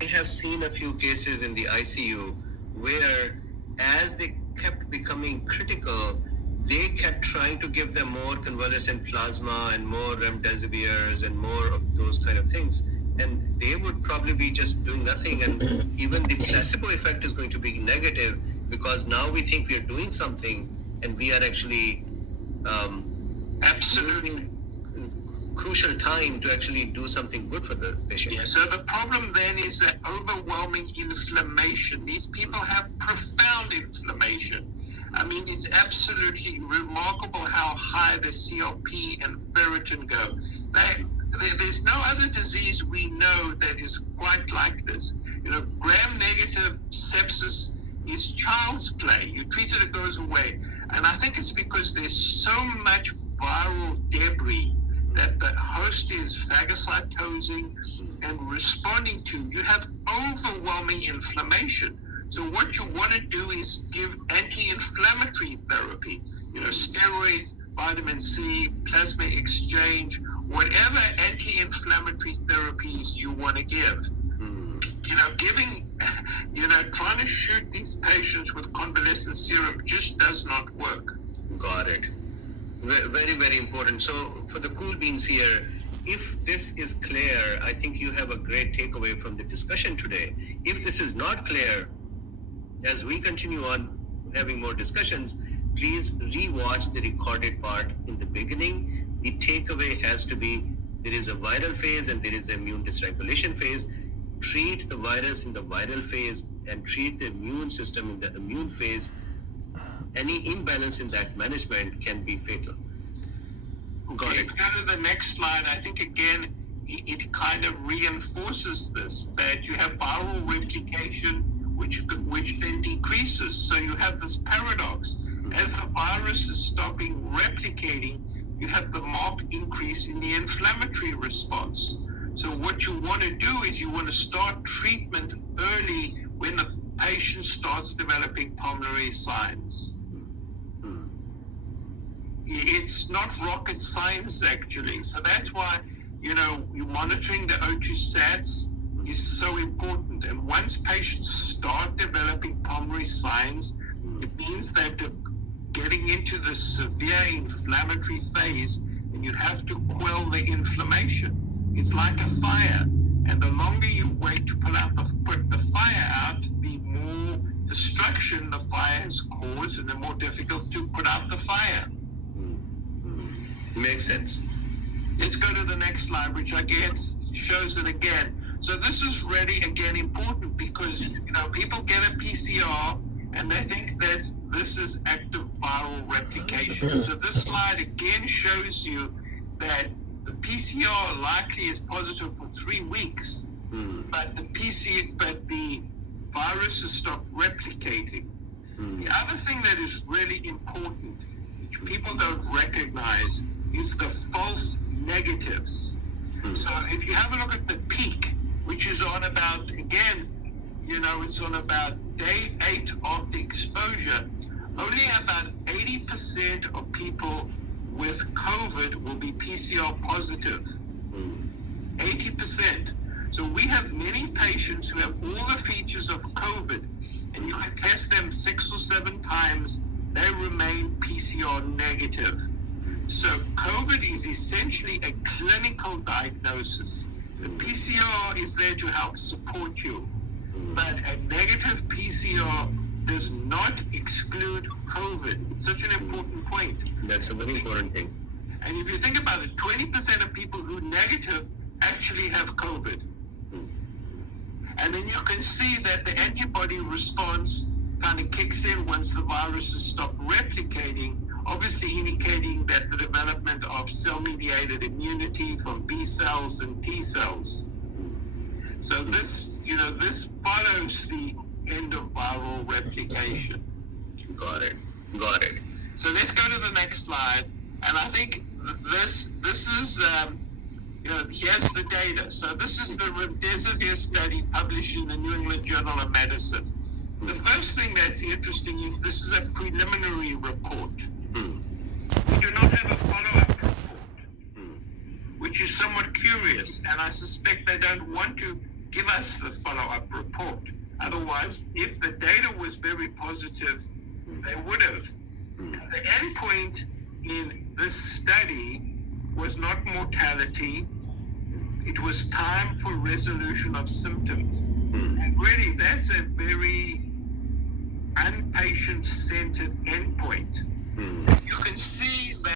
I have seen a few cases in the ICU where, as they kept becoming critical, they kept trying to give them more convalescent plasma and more remdesivirs and more of those kind of things. And they would probably be just doing nothing. And even the placebo effect is going to be negative because now we think we are doing something and we are actually absolutely crucial time to actually do something good for the patient. Yeah, so the problem then is that overwhelming inflammation. These people have profound inflammation. I mean, it's absolutely remarkable how high the CRP and ferritin go. There's no other disease we know that is quite like this. You know, gram-negative sepsis is child's play. You treat it, it goes away. And I think it's because there's so much viral debris that the host is phagocytosing and responding to. You have overwhelming inflammation. So what you want to do is give anti-inflammatory therapy, you know, steroids, vitamin C, plasma exchange, whatever anti-inflammatory therapies you want to give. You know, trying to shoot these patients with convalescent serum just does not work. Got it. Very, very important. So for the cool beans here, if this is clear, I think you have a great takeaway from the discussion today. If this is not clear, as we continue on having more discussions, please re-watch the recorded part in the beginning. The takeaway has to be there is a viral phase and there is an immune dysregulation phase. Treat the virus in the viral phase and treat the immune system in the immune phase. Any imbalance in that management can be fatal. Got it. Go to the next slide. I think again, it kind of reinforces this, that you have viral replication, which then decreases. So you have this paradox. As the virus is stopping replicating, you have the marked increase in the inflammatory response. So what you want to do is you want to start treatment early when the patient starts developing pulmonary signs. It's not rocket science, actually. So that's why, you know, monitoring the O2 sats is so important. And once patients start developing pulmonary signs, it means that they're getting into the severe inflammatory phase, and you have to quell the inflammation. It's like a fire. And the longer you wait to put the fire out, the more destruction the fire has caused, and the more difficult to put out the fire. Makes sense. Let's go to the next slide, which again shows it again. So this is really, again, important because, you know, people get a PCR and they think this is active viral replication. So this slide again shows you that the PCR likely is positive for 3 weeks, but the virus has stopped replicating. The other thing that is really important, which people don't recognize, is the false negatives. So if you have a look at the peak, which is on about, again, you know, it's on about day 8 of the exposure, only about 80% of people with COVID will be PCR positive. 80%. So we have many patients who have all the features of COVID, and you can test them 6 or 7 times, they remain PCR negative. So COVID is essentially a clinical diagnosis. The PCR is there to help support you, but a negative PCR does not exclude COVID. It's such an important point. That's a very important thing. And if you think about it, 20% of people who are negative actually have COVID. And then you can see that the antibody response kind of kicks in once the virus has stopped replicating, obviously indicating that the development of cell-mediated immunity from B cells and T cells. So this follows the end of viral replication. Got it. So let's go to the next slide. And I think this is, here's the data. So this is the remdesivir study published in the New England Journal of Medicine. The first thing that's interesting is this is a preliminary report. We do not have a follow-up report, which is somewhat curious, and I suspect they don't want to give us the follow-up report. Otherwise, if the data was very positive, they would have. The endpoint in this study was not mortality. It was time for resolution of symptoms. And really, that's a very unpatient-centered endpoint. You can see that